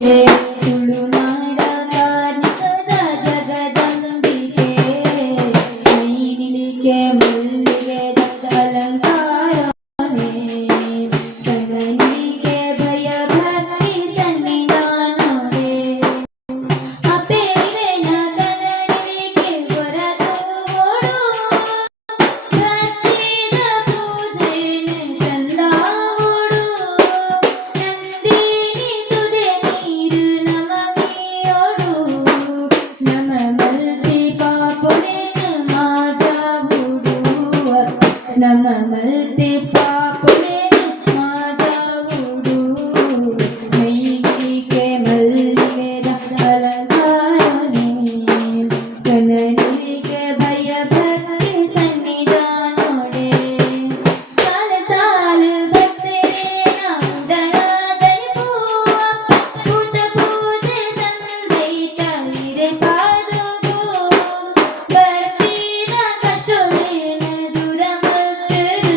ತುಳುನಾಡ ಕಾರ್ಮಿಕರ ಜಗದಂಬಿಕೆ ಮೈಲಿಗೆ ಮಲ್ಲಿಗೆ ಅಲಂಕಾರನೆ ಸಂಗನಿಗೆ ಭಯ ಭಕ್ತಿ ಸನ್ನಿಧಾನವೇ ಅಪೇರೆನ ಕನ್ನಡಿಗೆ ಹೊರತು ಓಡು ಭಕ್ತಿದ ಪೂಜೆನೆ ಚಂದ ಓಡು ನಂದಿನಿ ತುದೆ ನೀರು ನಮಮಿಯೋಡು ನಮ ಮಲ್ತಿ ಪಾಪುರೆನು ಮಾಜಾವುಡು ನಮ ಮಲ್ತಿ ಪಾಪುರೆನು ಮಾಜಾವುಡು ಮೈಲಿಗೆ ಮಲ್ಲಿಗೆದ ಅಲಂಕಾರನೆ ಕನ್ನಡಿಗೆ ಭಯ ಭಕ್ತಿ ಸನ್ನಿಧಾನೋಡೆ ಸಾಲ ಸಾಲ ಭಕ್ತರೇ ನೌದಳದಲ್ಲಿ ಪೂವ ಭೂತ ಪೂಜೆ ಸಂದೈತ ಹಿರೆ ಪಾದುಗು ಬರ್ತೀನ ಕಷ್ಟೋರೇನ ದೂರ ಮತ್ತರು